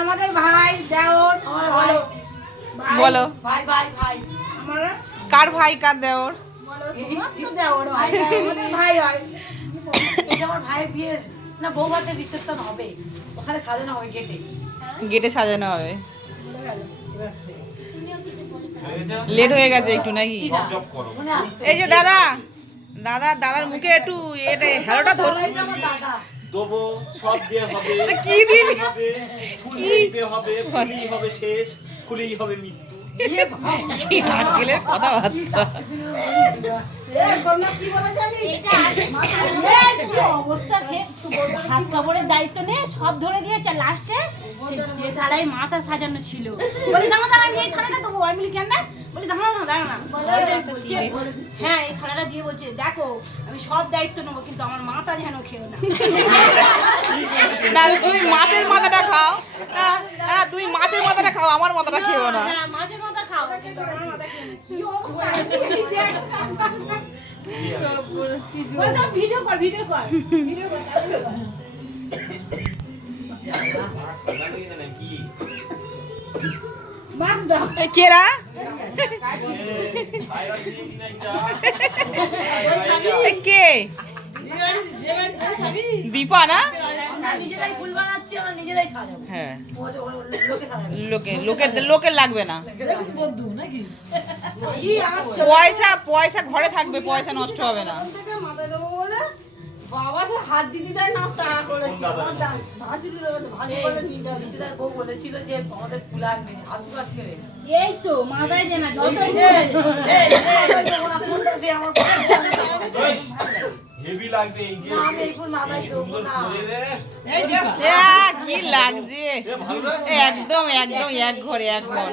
আমাদের ভাই দেওর বলো ভাই ভাই ভাই আমার কার ভাই কার দেওর? দেওর ভাই আমাদের ভাই হয়। এটা আমার ভাইয়ের বিয়ের না বউ ভাতের রিসেপশন হবে, ওখানে সাজানো হবে গেটে। গেটে সাজানো হবে। লেট হয়ে গেছে একটু নাকি? এই যে দাদা, দাদার মুখে একটু এটা হ্যালোটা ধরুন। দাদা দেবো সব দিয়ে হবে, কি দিবি? ফুল দিতে হবে, ফুলই হবে শেষ, ফুলই হবে মৃত্যু। কি আঙ্কেলের কথাবার্তা। হাত কাপড়ের দায়িত্ব নিয়ে সব ধরে দিয়েছে। লাস্টে যে থালায় মাথা সাজানো ছিল, বলি দাঁড়া আমি এই থালাটা দেবো। আমি বলি কেন না? বলি দাঁড়া না হ্যাঁ এই থালাটা দিয়ে বলছে দেখো আমি সব দায়িত্ব নেবো কিন্তু আমার মাথা যেন খেও না। না তুমি মাছের মাথাটা খাও, না তুমি মাছের মাথাটা খাও, আমার মাথাটা খেও না। হ্যাঁ মাছের মাথা খাও কিন্তু আমার মাথা খেও না। কি অবস্থা! ভিডিও কর মাছ দাও। কেরা কে? দীপা না? নিজেরাই ফুল বানাচ্ছি, আমার নিজেরাই সাজাবো। হ্যাঁ লোকে সাজাবো। লোকের লাগবে না। পয়সা ঘরে থাকবে, পয়সা নষ্ট হবে না। বাবা সে হাত দিদি দেয় না তাড়া করেছে। ভাসুরি ভালো করে নিয়ে যাবে। বিশেষার বউ বলেছিল যে আমাদের ফুল আনবে, আসুক আজকে রে। এই তো মাথায় যে না যত হেভি লাগবে এই যে আমি এই ফুল মাথায় দেবো না। কি লাগছে একদম এক ঘরে এক ঘর।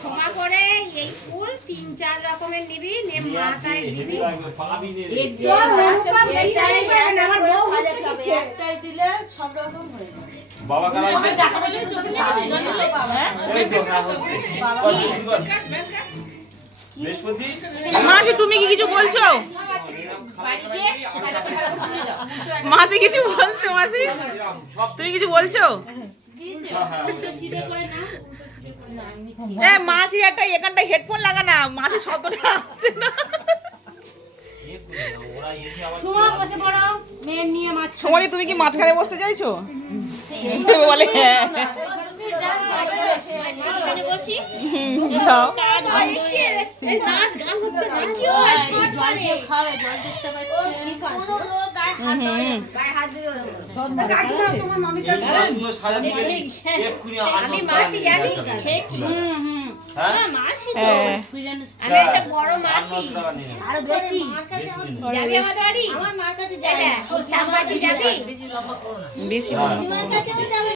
ক্ষমা করে এই ফুল 3-4 রকমের নিবি, মাথায় দিবি। একটাই দিলে সব রকম হয়ে যাবে। বাবা কারা আমি দেখাবো যে তুমি সাজাবে। এই তো না হচ্ছে বৃহস্পতি মাসি তুমি কি কিছু বলছো? মাসি কিছু বলছো? মাসি তুমি কিছু বলছো? মাসি একটা এখানটা হেডফোন লাগা না, মাসি শব্দটা আসছে না। সুমা বসে পড়ো, মেয়ের নিয়ে মাছ। সময় তুমি কি মাঝখানে বসতে চাইছো? বলে হ্যাঁ বসি যাও। কাজ বন্ধ হয়ে যাবে। নাচ গান হচ্ছে না কি জল দিয়ে খাওয়া জল দিতে পারছে ও ঠিক আছে কোনো লোক গায়ে হাত দিও কাকিমা তোমার মামি কাছে এগুলো সাজাতে গেলে এক্ষুনি আমি মাসি জানি সে কি হ্যাঁ না মাসি তো হ্যাঁ। আমি একটা বড় মাসি আরো বেশি যাবি আমার বাড়ি আমার মার কাছে যাই চাষবাটি যাবি বেশি লম্বা করো না। বেশি হ্যাঁ। মার কাছেও যাবে